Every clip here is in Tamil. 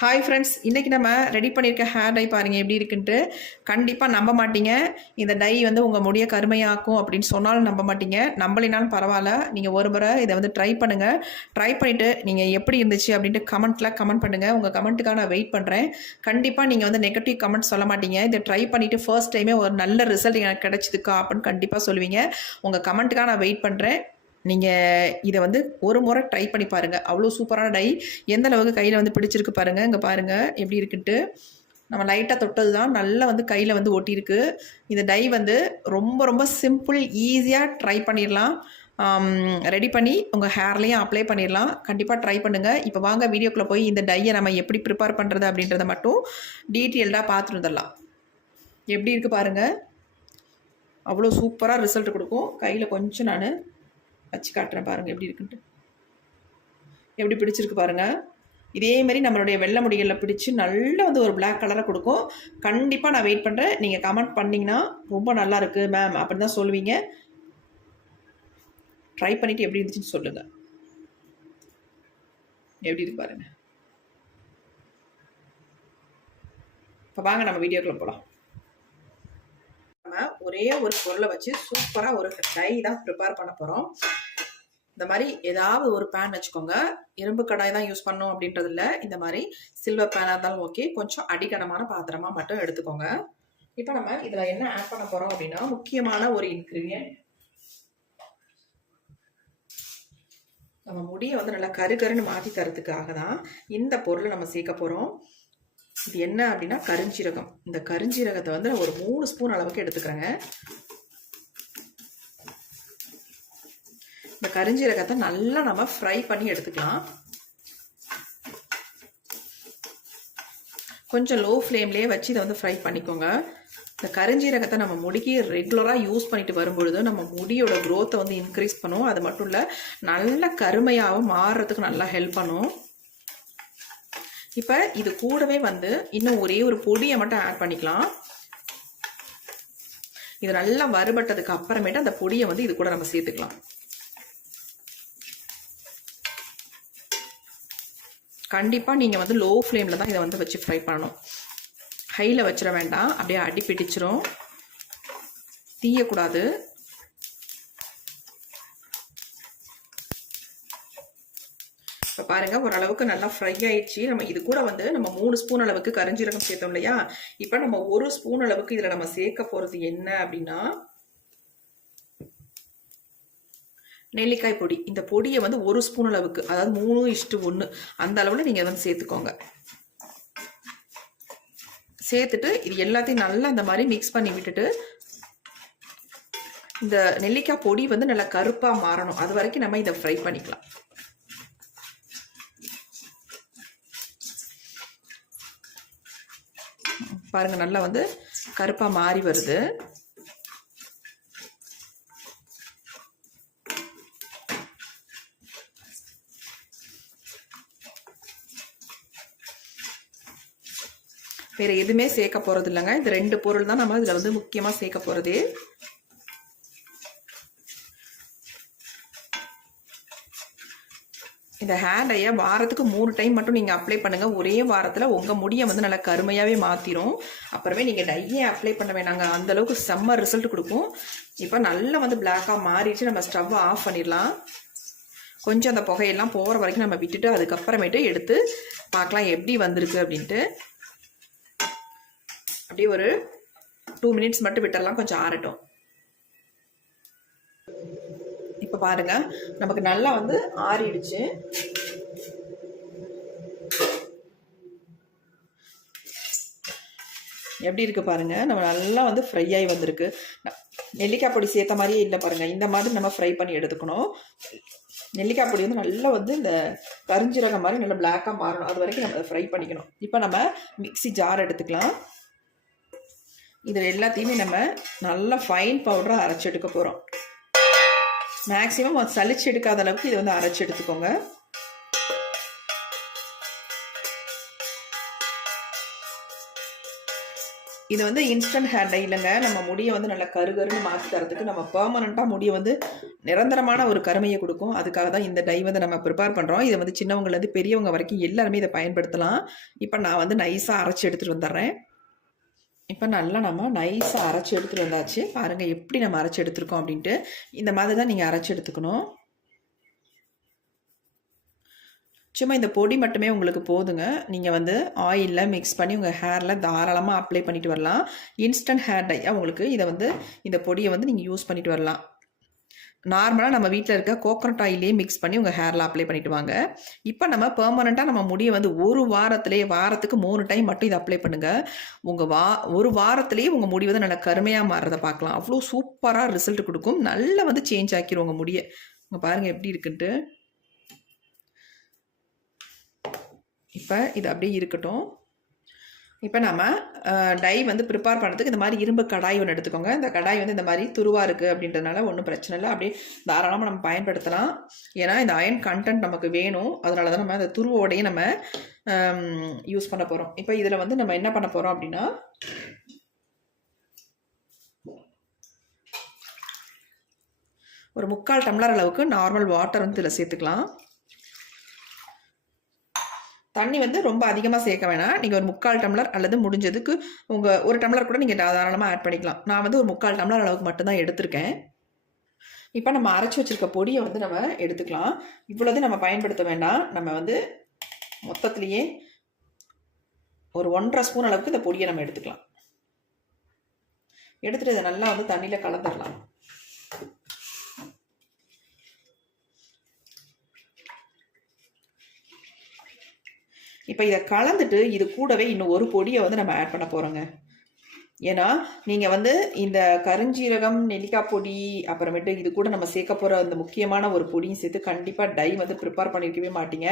ஹாய் ஃப்ரெண்ட்ஸ், இன்றைக்கி நம்ம ரெடி பண்ணியிருக்க ஹேர் டை பாருங்கள் எப்படி இருக்குன்ட்டு. கண்டிப்பாக நம்ப மாட்டீங்க, இந்த டை வந்து உங்கள் முடியை கருமையாக்கும் அப்படின்னு சொன்னாலும் நம்ப மாட்டீங்க. நம்பலினாலும் பரவாயில்ல, நீங்கள் ஒரு முறை இதை வந்து ட்ரை பண்ணுங்கள். ட்ரை பண்ணிவிட்டு நீங்கள் எப்படி இருந்துச்சு அப்படின்ட்டு கமெண்ட் பண்ணுங்கள். உங்கள் கமெண்ட்டுக்காக நான் வெயிட் பண்ணுறேன். கண்டிப்பாக நீங்கள் வந்து நெகட்டிவ் கமெண்ட் சொல்ல மாட்டீங்க. இதை ட்ரை பண்ணிவிட்டு ஃபர்ஸ்ட் டைமே ஒரு நல்ல ரிசல்ட் எனக்கு கிடச்சிதுக்கா அப்படின்னு கண்டிப்பாக சொல்லுவீங்க. உங்கள் கமெண்ட்டுக்காக நான் வெயிட் பண்ணுறேன். நீங்கள் இதை வந்து ஒரு முறை ட்ரை பண்ணி பாருங்கள். அவ்வளோ சூப்பரான டை. எந்த அளவுக்கு கையில் வந்து பிடிச்சிருக்கு பாருங்கள். இங்கே பாருங்கள் எப்படி இருக்குன்ட்டு. நம்ம லைட்டாக தொட்டது தான் நல்லா வந்து கையில் வந்து ஒட்டியிருக்கு. இந்த டை வந்து ரொம்ப ரொம்ப சிம்பிள், ஈஸியாக ட்ரை பண்ணிடலாம். ரெடி பண்ணி உங்கள் ஹேர்லேயும் அப்ளை பண்ணிடலாம். கண்டிப்பாக ட்ரை பண்ணுங்கள். இப்போ வாங்க வீடியோக்குள்ளே போய் இந்த டையை நம்ம எப்படி ப்ரிப்பேர் பண்ணுறது அப்படின்றத மட்டும் டீட்டெயில்டாக பார்த்துட்டு வந்துடலாம். எப்படி இருக்குது பாருங்கள். அவ்வளோ சூப்பராக ரிசல்ட் கொடுக்கும். கையில் கொஞ்சம் நான் வச்சு காட்டுறேன் பாருங்கள் எப்படி இருக்குன்ட்டு. எப்படி பிடிச்சிருக்கு பாருங்கள். இதேமாரி நம்மளுடைய வெள்ளை முடிகளில் பிடிச்சி நல்லா வந்து ஒரு பிளாக் கலரை கொடுக்கும். கண்டிப்பாக நான் வெயிட் பண்ணுறேன். நீங்கள் கமெண்ட் பண்ணிங்கன்னா ரொம்ப நல்லா இருக்குது மேம் அப்படின்னு தான் சொல்லுவீங்க. ட்ரை பண்ணிவிட்டு எப்படி இருந்துச்சுன்னு சொல்லுங்கள். எப்படி இருக்கு பாருங்கள். இப்போ வாங்க நம்ம வீடியோக்குள்ளே போகலாம். நம்ம ஒரே ஒரு பொருளை வச்சு சூப்பராக ஒரு டை தான் ப்ரிப்பேர் பண்ண போகிறோம். இந்த மாதிரி ஏதாவது ஒரு பேன் வச்சுக்கோங்க. இரும்பு கடாய் தான் யூஸ் பண்ணோம் அப்படின்றது இல்லை. இந்த மாதிரி சில்வர் பேனாக இருந்தாலும் ஓகே. கொஞ்சம் அடிக்கனமான பாத்திரமாக மட்டும் எடுத்துக்கோங்க. இப்போ நம்ம இதில் என்ன ஆட் பண்ண போகிறோம் அப்படின்னா, முக்கியமான ஒரு இன்க்ரீடியன்ட். நம்ம முடியை வந்து நல்லா கருன்னு மாற்றி தரத்துக்காக தான் இந்த பொருளை நம்ம சேர்க்க போகிறோம். இது என்ன அப்படின்னா கருஞ்சீரகம். இந்த கருஞ்சீரகத்தை வந்து ஒரு 3 ஸ்பூன் அளவுக்கு எடுத்துக்கிறேங்க. இந்த கருஞ்சீரகத்தை நல்லா நம்ம ஃப்ரை பண்ணி எடுத்துக்கலாம். கொஞ்சம் லோ ஃப்ளேம்லேயே வச்சு இதை வந்து ஃப்ரை பண்ணிக்கோங்க. இந்த கருஞ்சீரகத்தை நம்ம முடிக்கு ரெகுலராக யூஸ் பண்ணிட்டு வரும்பொழுது நம்ம முடியோட க்ரோத்தை வந்து இன்க்ரீஸ் பண்ணும். அது மட்டும் இல்லை, நல்ல கருமையாகவும் மாறுறதுக்கு நல்லா ஹெல்ப் பண்ணும். இப்போ இது கூடவே வந்து இன்னும் ஒரே ஒரு பொடியை மட்டும் ஆட் பண்ணிக்கலாம். இது நல்லா வறுபட்டதுக்கு அப்புறமேட்டு அந்த பொடியை வந்து இது கூட நம்ம சேர்த்துக்கலாம். கண்டிப்பாக நீங்கள் வந்து லோ ஃப்ளேமில் தான் இதை வந்து வச்சு ஃப்ரை பண்ணணும். ஹையில் வச்சிட வேண்டாம், அப்படியே அடி பிடிச்சிரும். தீயக்கூடாது. இப்போ பாருங்கள், ஓரளவுக்கு நல்லா ஃப்ரை ஆயிடுச்சு. நம்ம இது கூட வந்து நம்ம 3 ஸ்பூன் அளவுக்கு கருஞ்சீரகம் சேர்த்தோம் இல்லையா. இப்போ நம்ம 1 ஸ்பூன் அளவுக்கு இதில் நம்ம சேர்க்க போகிறது என்ன அப்படின்னா நெல்லிக்காய் பொடி. இந்த பொடியை வந்து 1 ஸ்பூன் அளவுக்கு, அதாவது 3:1 அந்த அளவில் நீங்கள் வந்து சேர்த்துக்கோங்க. சேர்த்துட்டு இது எல்லாத்தையும் நல்லா அந்த மாதிரி மிக்ஸ் பண்ணி விட்டுட்டு, இந்த நெல்லிக்காய் பொடி வந்து நல்லா கருப்பாக மாறணும். அது வரைக்கும் நம்ம இதை ஃப்ரை பண்ணிக்கலாம். பாருங்கள், நல்லா வந்து கருப்பாக மாறி வருது. வேறு எதுவுமே சேர்க்க போகிறது இல்லைங்க. இந்த 2 பொருள் தான் நம்ம இதில் வந்து முக்கியமாக சேர்க்க போகிறது. இந்த ஹேர் டையை வாரத்துக்கு 3 டைம் மட்டும் நீங்கள் அப்ளை பண்ணுங்கள். ஒரே வாரத்தில் உங்கள் முடியை வந்து நல்லா கருமையாகவே மாற்றிடும். அப்புறமே நீங்கள் டையே அப்ளை பண்ண வேணாங்க, அந்தளவுக்கு செம்ம ரிசல்ட் கொடுக்கும். இப்போ நல்லா வந்து பிளாக்காக மாறிடுச்சு. நம்ம ஸ்டவ்வை ஆஃப் பண்ணிடலாம். கொஞ்சம் அந்த புகையெல்லாம் போகிற வரைக்கும் நம்ம விட்டுட்டு அதுக்கப்புறமேட்டு எடுத்து பார்க்கலாம் எப்படி வந்திருக்கு அப்படின்ட்டு. அப்படியே ஒரு 2 மினிட்ஸ் மட்டும் விட்டுடலாம், கொஞ்சம் ஆறட்டும். இப்போ பாருங்க, நமக்கு நல்லா வந்து ஆறிடுச்சு. எப்படி இருக்கு பாருங்க. நம்ம நல்லா வந்து ஃப்ரை ஆகி வந்திருக்கு. நெல்லிக்காய் பொடி சேர்த்த மாதிரியே இல்லை பாருங்க. இந்த மாதிரி நம்ம ஃப்ரை பண்ணி எடுத்துக்கணும். நெல்லிக்காய் பொடி வந்து நல்லா வந்து இந்த கருஞ்சீரகம் மாதிரி நல்லா பிளாக்காக மாறணும். அது வரைக்கும் நம்ம ஃப்ரை பண்ணிக்கணும். இப்போ நம்ம மிக்ஸி ஜார் எடுத்துக்கலாம். இதில் எல்லாத்தையுமே நம்ம நல்லா ஃபைன் பவுடராக அரைச்சி எடுக்க போகிறோம். மேக்ஸிமம் அது சளிச்சு எடுக்காத அளவுக்கு இதை வந்து அரைச்சி எடுத்துக்கோங்க. இது வந்து இன்ஸ்டன்ட் ஹேர் டை இல்லைங்க. நம்ம முடியை வந்து நல்லா கருகருன்னு மாற்றி தரதுக்கு, நம்ம பெர்மனண்ட்டாக முடியை வந்து நிரந்தரமான ஒரு கருமையை கொடுக்கும். அதுக்காக தான் இந்த டை வந்து நம்ம ப்ரிப்பேர் பண்ணுறோம். இதை வந்து சின்னவங்கலேருந்து பெரியவங்க வரைக்கும் எல்லாருமே இதை பயன்படுத்தலாம். இப்போ நான் வந்து நைஸாக அரைச்சி எடுத்துகிட்டு வந்துடுறேன். இப்போ நல்லா நம்ம நைஸாக அரைச்சி எடுத்துகிட்டு வந்தாச்சு. பாருங்கள் எப்படி நம்ம அரைச்சி எடுத்துருக்கோம் அப்படின்ட்டு. இந்த மாதிரி தான் நீங்கள் அரைச்சி எடுத்துக்கணும். சும்மா இந்த பொடி மட்டுமே உங்களுக்கு போதுங்க. நீங்கள் வந்து ஆயிலில் மிக்ஸ் பண்ணி உங்கள் ஹேரில் தாராளமாக அப்ளை பண்ணிட்டு வரலாம். இன்ஸ்டன்ட் ஹேர் டை உங்களுக்கு இதை வந்து இந்த பொடியை வந்து நீங்கள் யூஸ் பண்ணிட்டு வரலாம். நார்மலாக நம்ம வீட்டில் இருக்க கோகனட் ஆயிலே மிக்ஸ் பண்ணி உங்கள் ஹேரில் அப்ளை பண்ணிட்டு வாங்க. இப்போ நம்ம பெர்மனண்ட்டாக நம்ம முடியை வந்து ஒரு வாரத்துக்கு 3 டைம் மட்டும் இதை அப்ளை பண்ணுங்கள். ஒரு வாரத்திலேயே உங்கள் முடி வந்து நல்லா கருமையாக மாறுறதை பார்க்கலாம். அவ்வளோ சூப்பராக ரிசல்ட் கொடுக்கும். நல்லா வந்து சேஞ்ச் ஆக்கிரும் உங்கள் முடியை. உங்கள் பாருங்கள் எப்படி இருக்குன்ட்டு. இப்போ இது அப்படியே இருக்கட்டும். இப்போ நம்ம டை வந்து ப்ரிப்பேர் பண்ணுறதுக்கு இந்த மாதிரி இரும்பு கடாய் ஒன்று எடுத்துக்கோங்க. இந்த கடாய் வந்து இந்த மாதிரி துருவாக இருக்குது அப்படின்றதுனால ஒன்றும் பிரச்சனை இல்லை. அப்படியே தாராளமாக நம்ம பயன்படுத்தலாம். ஏன்னா இந்த அயன் கண்டென்ட் நமக்கு வேணும். அதனால தான் நம்ம அந்த துருவோடையே நம்ம யூஸ் பண்ண போகிறோம். இப்போ இதில் வந்து நம்ம என்ன பண்ண போகிறோம் அப்படின்னா, ஒரு 3/4 டம்ளர் அளவுக்கு நார்மல் வாட்டர் வந்து இதில் சேர்த்துக்கலாம். தண்ணி வந்து ரொம்ப அதிகமாக சேர்க்க வேணாம். நீங்கள் ஒரு 3/4 டம்ளர் அல்லது முடிஞ்சதுக்கு உங்கள் 1 டம்ளர் கூட நீங்கள் தாராளமாக ஆட் பண்ணிக்கலாம். நான் வந்து ஒரு 3/4 டம்ளர் அளவுக்கு மட்டும்தான் எடுத்திருக்கேன். இப்போ நம்ம அரைச்சி வச்சுருக்க பொடியை வந்து நம்ம எடுத்துக்கலாம். இவ்வளோது நம்ம பயன்படுத்த வேண்டாம். நம்ம வந்து மொத்தத்துலேயே ஒரு 1.5 ஸ்பூன் அளவுக்கு இந்த பொடியை நம்ம எடுத்துக்கலாம். எடுத்துகிட்டு இதை நல்லா வந்து தண்ணியில் கலந்துடலாம். இப்போ இதை கலந்துட்டு இது கூடவே இன்னும் ஒரு பொடியை வந்து நம்ம ஆட் பண்ண போகிறோங்க. ஏன்னா நீங்கள் வந்து இந்த கருஞ்சீரகம், நெல்லிக்காய் பொடி, அப்புறமேட்டு இது கூட நம்ம சேர்க்க போகிற அந்த முக்கியமான ஒரு பொடியும் சேர்த்து கண்டிப்பாக டை வந்து ப்ரிப்பேர் பண்ணியிருக்கவே மாட்டீங்க.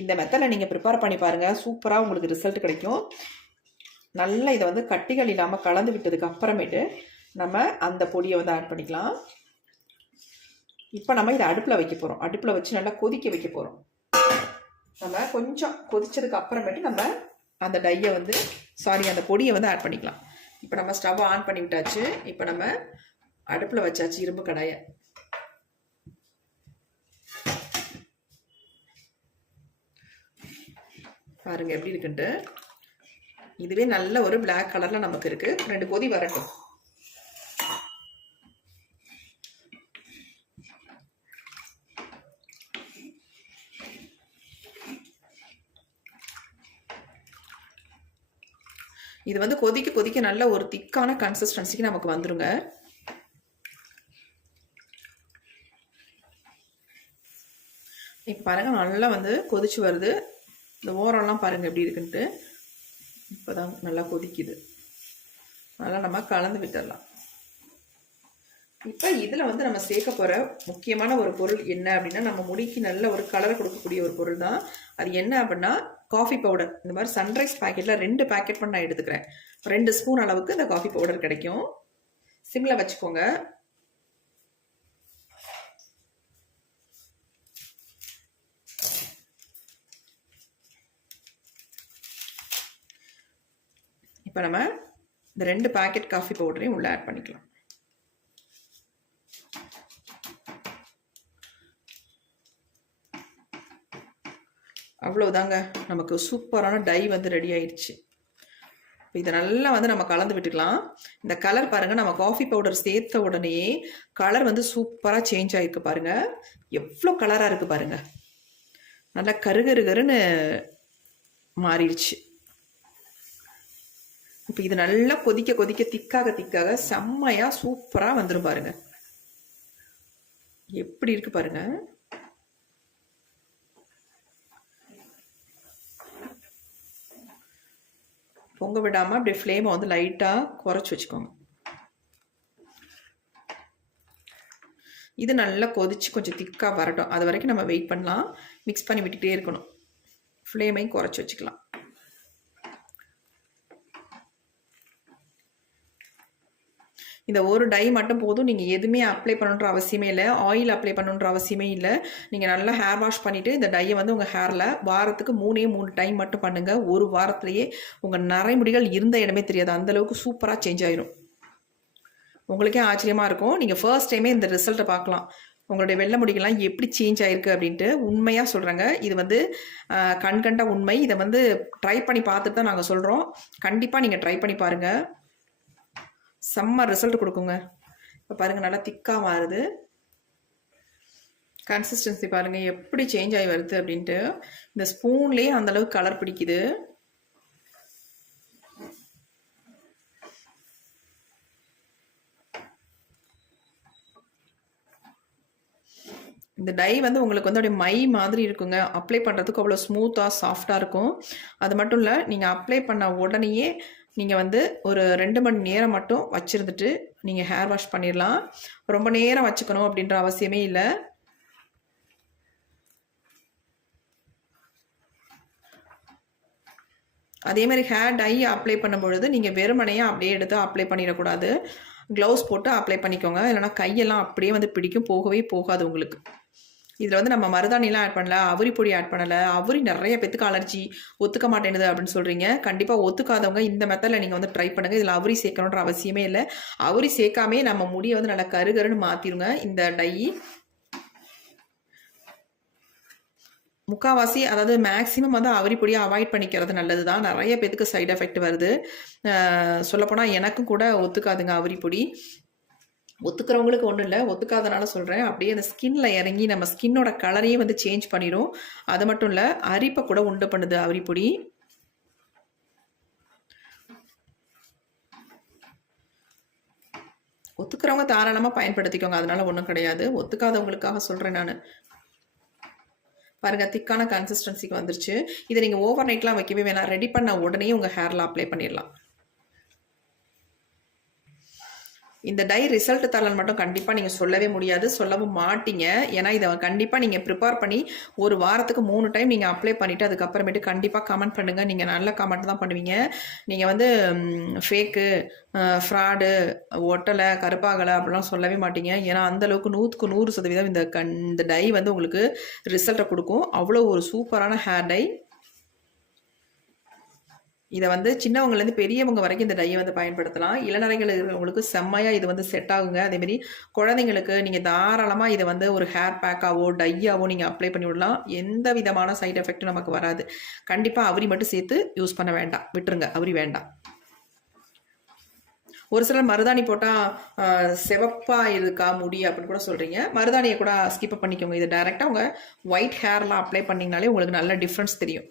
இந்த மெத்தடில் நீங்கள் ப்ரிப்பேர் பண்ணி பாருங்கள். சூப்பராக உங்களுக்கு ரிசல்ட் கிடைக்கும். நல்லா இதை வந்து கட்டிகள் இல்லாமல் கலந்து விட்டதுக்கு அப்புறமேட்டு நம்ம அந்த பொடியை வந்து ஆட் பண்ணிக்கலாம். இப்போ நம்ம இதை அடுப்பில் வைக்க போகிறோம். அடுப்பில் வச்சு நல்லா கொதிக்க வைக்க போகிறோம். நம்ம கொஞ்சம் கொதிச்சதுக்கு அப்புறமேட்டு நம்ம அந்த டையை வந்து அந்த பொடியை வந்து ஆட் பண்ணிக்கலாம். இப்போ நம்ம ஸ்டவ் ஆன் பண்ணி விட்டாச்சு. இப்போ நம்ம அடுப்பில் வச்சாச்சு இரும்பு கடாயை. பாருங்க எப்படி இருக்குன்ட்டு. இதுவே நல்ல ஒரு பிளாக் கலரில் நமக்கு இருக்குது. 2 கொதி வரட்டும். இது வந்து கொதிக்க கொதிக்க நல்ல ஒரு திக்கான கன்சிஸ்டன்சிக்கு நமக்கு வந்துருங்க. இப்போ பாருங்கள் நல்லா வந்து கொதிச்சு வருது. இந்த ஓரம்லாம் பாருங்கள் எப்படி இருக்குன்ட்டு. இப்போ தான் நல்லா கொதிக்குது. நல்லா நம்ம கலந்து விட்டுடலாம். இப்போ இதில் வந்து நம்ம சேர்க்க போகிற முக்கியமான ஒரு பொருள் என்ன அப்படின்னா, நம்ம முடிக்கு நல்ல ஒரு கலரை கொடுக்கக்கூடிய ஒரு பொருள் தான். அது என்ன அப்படின்னா காஃபி பவுடர். இந்த மாதிரி சன்ரைஸ் பேக்கெட்டில் 2 பேக்கெட் பண்ண நான் எடுத்துக்கிறேன். 2 ஸ்பூன் அளவுக்கு இந்த காஃபி பவுடர் கிடைக்கும். சிம்மில் வச்சுக்கோங்க. இப்போ நம்ம இந்த 2 பேக்கெட் காஃபி பவுடரையும் உள்ளே ஆட் பண்ணிக்கலாம். அவ்வளோதாங்க, நமக்கு சூப்பரான டை வந்து ரெடி ஆயிடுச்சு. இப்போ இதை நல்லா வந்து நம்ம கலந்து விட்டுக்கலாம். இந்த கலர் பாருங்கள், நம்ம காஃபி பவுடர் சேர்த்த உடனே கலர் வந்து சூப்பராக சேஞ்ச் ஆகிருக்கு பாருங்கள். எவ்வளோ கலராக இருக்குது பாருங்கள். நல்லா கருகருகருன்னு மாறிடுச்சு. இப்போ இது நல்லா கொதிக்க கொதிக்க திக்காக செம்மையாக சூப்பராக வந்துடும் பாருங்கள். எப்படி இருக்குது பாருங்கள். பொங்க விடாமல் அப்படியே ஃப்ளேமை வந்து லைட்டாக குறைச்சி வச்சுக்கோங்க. இது நல்லா கொதிச்சு கொஞ்சம் திக்காக வரட்டும். அது வரைக்கும் நம்ம வெயிட் பண்ணலாம். மிக்ஸ் பண்ணி விட்டுகிட்டே இருக்கணும். ஃப்ளேமையும் குறைச்சி வச்சுக்கலாம். இந்த ஒரு டை மட்டும் போதும். நீங்கள் எதுவுமே அப்ளை பண்ணணுன்ற அவசியமே இல்லை, ஆயில் அப்ளை பண்ணணுன்ற அவசியமே இல்லை. நீங்கள் நல்லா ஹேர் வாஷ் பண்ணிவிட்டு இந்த டையை வந்து உங்கள் ஹேரில் வாரத்துக்கு 3 டைம் மட்டும் பண்ணுங்கள். ஒரு வாரத்துலேயே உங்கள் நரைமுடிகள் இருந்த இடமே தெரியாது, அந்தளவுக்கு சூப்பராக சேஞ்ச் ஆயிரும். உங்களுக்கே ஆச்சரியமாக இருக்கும். நீங்கள் ஃபர்ஸ்ட் டைமே இந்த ரிசல்ட்டை பார்க்கலாம், உங்களுடைய வெள்ளை முடிகள்லாம் எப்படி சேஞ்ச் ஆகிருக்கு அப்படின்ட்டு. உண்மையாக சொல்கிறேங்க, இது வந்து கண்கண்ட உண்மை. இதை வந்து ட்ரை பண்ணி பார்த்துட்டு தான் நாங்கள் சொல்கிறோம். கண்டிப்பாக நீங்கள் ட்ரை பண்ணி பாருங்கள், செம்ம ரிசல்ட் கொடுக்குங்க. இப்போ பாருங்கள், நல்லா திக்காக மாறுது. கன்சிஸ்டன்சி பாருங்கள் எப்படி சேஞ்ச் ஆகி வருது அப்படின்ட்டு. இந்த ஸ்பூன்லேயே அந்தளவுக்கு கலர் பிடிக்குது. இந்த டை வந்து உங்களுக்கு வந்து அப்படியே மை மாதிரி இருக்குங்க. அப்ளை பண்ணுறதுக்கு அவ்வளோ ஸ்மூத்தாக சாஃப்டாக இருக்கும். அது மட்டும் இல்லை, நீங்கள் அப்ளை பண்ண உடனேயே நீங்கள் வந்து ஒரு 2 மணி நேரம் மட்டும் வச்சுருந்துட்டு நீங்கள் ஹேர் வாஷ் பண்ணிடலாம். ரொம்ப நேரம் வச்சுக்கணும் அப்படின்ற அவசியமே இல்லை. அதே மாதிரி ஹேர் டை அப்ளை பண்ணும் பொழுது நீங்கள் வெறுமனையாக அப்படியே எடுத்து அப்ளை பண்ணிடக்கூடாது. க்ளவுஸ் போட்டு அப்ளை பண்ணிக்கோங்க, இல்லைனா கையெல்லாம் அப்படியே வந்து பிடிக்கும், போகவே போகாது உங்களுக்கு. இதில் வந்து நம்ம மருதாணிலாம் ஆட் பண்ணல, அவுரி பொடி ஆட் பண்ணலை. அவுரி நிறைய பேத்துக்கு அலர்ஜி, ஒத்துக்க மாட்டேங்குது அப்படின்னு சொல்கிறீங்க. கண்டிப்பாக ஒத்துக்காதவங்க இந்த மெத்தடில் நீங்கள் வந்து ட்ரை பண்ணுங்கள். இதில் அவுரி சேர்க்கணுன்ற அவசியமே இல்லை. அவுரி சேர்க்காமே நம்ம முடியை வந்து நல்லா கருகருன்னு மாற்றிடுங்க இந்த டை. முக்கால்வாசி, அதாவது மேக்ஸிமம் வந்து அவுரி பொடியை அவாய்ட் பண்ணிக்கிறது நல்லது தான். நிறைய பேத்துக்கு சைடு எஃபெக்ட் வருது. சொல்லப்போனால் எனக்கும் கூட ஒத்துக்காதுங்க அவுரி பொடி. ஒத்துக்கிறவங்களுக்கு ஒன்றும் இல்லை, ஒத்துக்காதனால சொல்கிறேன். அப்படியே அந்த ஸ்கின்ல இறங்கி நம்ம ஸ்கின்னோட கலரையே வந்து சேஞ்ச் பண்ணிடும். அது மட்டும் இல்லை, அரிப்பை கூட உண்டு பண்ணுது அவுரி பொடி. ஒத்துக்கிறவங்க தாராளமாக பயன்படுத்திக்கோங்க, அதனால ஒன்றும் கிடையாது. ஒத்துக்காதவங்களுக்காக சொல்கிறேன் நான். பாருங்கள், திக்கான கன்சிஸ்டன்சிக்கு வந்துருச்சு. இதை நீங்கள் ஓவர் நைட்லாம் வைக்கவே வேணாம், ரெடி பண்ண உடனே உங்கள் ஹேரில் அப்ளை பண்ணிடலாம். இந்த டை ரிசல்ட் தரலன்னு மட்டும் கண்டிப்பாக நீங்கள் சொல்லவே முடியாது, சொல்லவும் மாட்டீங்க. ஏன்னா இதை கண்டிப்பாக நீங்கள் ப்ரிப்பேர் பண்ணி ஒரு வாரத்துக்கு 3 டைம் நீங்கள் அப்ளை பண்ணிவிட்டு அதுக்கப்புறமேட்டு கண்டிப்பாக கமெண்ட் பண்ணுங்கள். நீங்கள் நல்ல கமெண்ட் தான் பண்ணுவீங்க. நீங்கள் வந்து ஃபேக்கு, ஃப்ராடு, ஒட்டலை, கருப்பாகலை அப்படிலாம் சொல்லவே மாட்டீங்க. ஏன்னா அந்தளவுக்கு 100க்கு 100% இந்த டை வந்து உங்களுக்கு ரிசல்ட்டை கொடுக்கும். அவ்வளோ ஒரு சூப்பரான ஹேர் டை. இதை வந்து சின்னவங்கலேருந்து பெரியவங்க வரைக்கும் இந்த டையை வந்து பயன்படுத்தலாம். இளநரைகள் இருக்கிறவங்களுக்கு செம்மையாக இது வந்து செட் ஆகுங்க. அதேமாரி குழந்தைங்களுக்கு நீங்கள் தாராளமாக இதை வந்து ஒரு ஹேர் பேக்காவோ டையாவோ நீங்கள் அப்ளை பண்ணி விடலாம். எந்த விதமான சைடு எஃபெக்ட்டும் நமக்கு வராது. கண்டிப்பாக அவுரி மட்டும் சேர்த்து யூஸ் பண்ண வேண்டாம், விட்டுருங்க, அவுரி வேண்டாம். ஒரு சிலர் மருதாணி போட்டால் செவப்பாக இருக்கா முடி அப்படின்னு கூட சொல்கிறீங்க. மருதாணியை கூட ஸ்கிப் பண்ணிக்கோங்க. இதை டைரெக்டாக உங்கள் ஒயிட் ஹேர்லாம் அப்ளை பண்ணிங்கனாலே உங்களுக்கு நல்ல டிஃப்ரென்ஸ் தெரியும்.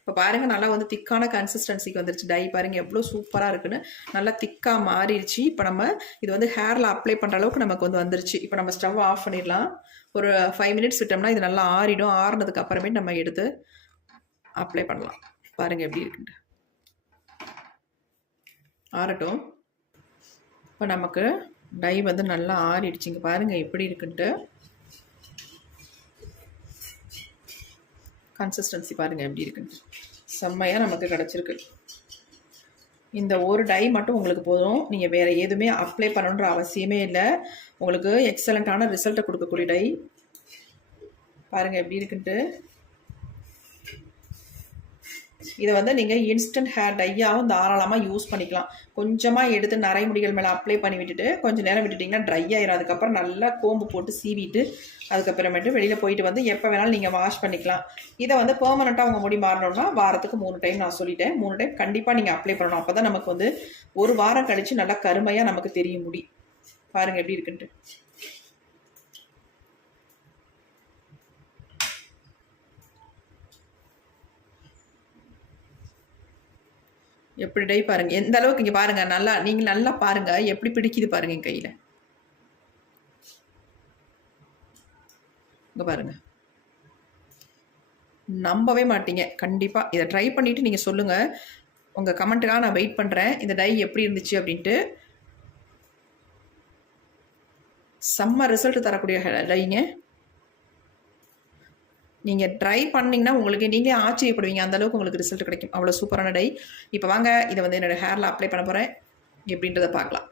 இப்போ பாருங்கள், நல்லா வந்து திக்கான கன்சிஸ்டன்சிக்கு வந்துருச்சு டை. பாருங்கள் எவ்வளோ சூப்பராக இருக்குன்னு, நல்லா திக்காக மாறிடுச்சு. இப்போ நம்ம இது வந்து ஹேரில் அப்ளை பண்ணுற அளவுக்கு நமக்கு வந்து வந்துருச்சு. இப்போ நம்ம ஸ்டவ் ஆஃப் பண்ணிடலாம். ஒரு 5 மினிட்ஸ் விட்டோம்னா இது நல்லா ஆறிடும். ஆறுனதுக்கு அப்புறமேட்டு நம்ம எடுத்து அப்ளை பண்ணலாம். பாருங்கள் எப்படி இருக்குன்ட்டு. ஆறட்டும். இப்போ நமக்கு டை வந்து நல்லா ஆறிடுச்சுங்க. பாருங்கள் எப்படி இருக்குன்ட்டு. கன்சிஸ்டன்சி பாருங்கள் எப்படி இருக்குன்னு, செம்மையாக நமக்கு கிடச்சிருக்கு. இந்த ஒரு டை மட்டும் உங்களுக்கு போதும். நீங்கள் வேறு எதுவுமே அப்ளை பண்ணணுன்ற அவசியமே இல்லை. உங்களுக்கு எக்ஸலண்ட்டான ரிசல்ட்டை கொடுக்கக்கூடிய டை. பாருங்கள் எப்படி இருக்குன்ட்டு. இதை வந்து நீங்கள் இன்ஸ்டன்ட் ஹேர் டையாகவும் தாராளமாக யூஸ் பண்ணிக்கலாம். கொஞ்சமாக எடுத்து நரைமுடிகள் மேலே அப்ளை பண்ணி விட்டுட்டு கொஞ்சம் நேரம் விட்டுட்டிங்கன்னா ட்ரை ஆயிரும். அதுக்கப்புறம் நல்லா கோம்பு போட்டு சீவிட்டு அதுக்கப்புறமேட்டு வெளியில் போயிட்டு வந்து எப்போ வேணாலும் நீங்கள் வாஷ் பண்ணிக்கலாம். இதை வந்து பெர்மனெண்ட்டாக உங்கள் முடி மாறணும்னா வாரத்துக்கு 3 டைம் நான் சொல்லிட்டேன். 3 டைம் கண்டிப்பாக நீங்கள் அப்ளை பண்ணணும். அப்போ தான் நமக்கு வந்து ஒரு வாரம் கழித்து நல்லா கருமையாக நமக்கு தெரியும் முடி. பாருங்கள் எப்படி இருக்குன்ட்டு. எப்படி டை பாருங்கள் எந்த அளவுக்கு. இங்கே பாருங்கள், நல்லா நீங்கள் நல்லா பாருங்கள் எப்படி பிடிக்குது பாருங்கள் என் கையில். இங்கே பாருங்கள், நம்பவே மாட்டீங்க. கண்டிப்பாக இதை ட்ரை பண்ணிவிட்டு நீங்கள் சொல்லுங்கள். உங்கள் கமெண்ட்டுக்காக நான் வெயிட் பண்ணுறேன். இந்த டை எப்படி இருந்துச்சு அப்படின்ட்டு. செம்ம ரிசல்ட் தரக்கூடிய டைங்க. நீங்கள் ட்ரை பண்ணிங்கன்னா உங்களுக்கு நீங்களே ஆச்சரியப்படுவீங்க. அந்தளவுக்கு உங்களுக்கு ரிசல்ட் கிடைக்கும். அவ்வளோ சூப்பரான டை. இப்போ வாங்க இதை வந்து என்னோடய ஹேரில் அப்ளை பண்ண போகிறேன். எப்படின்றத பார்க்கலாம்.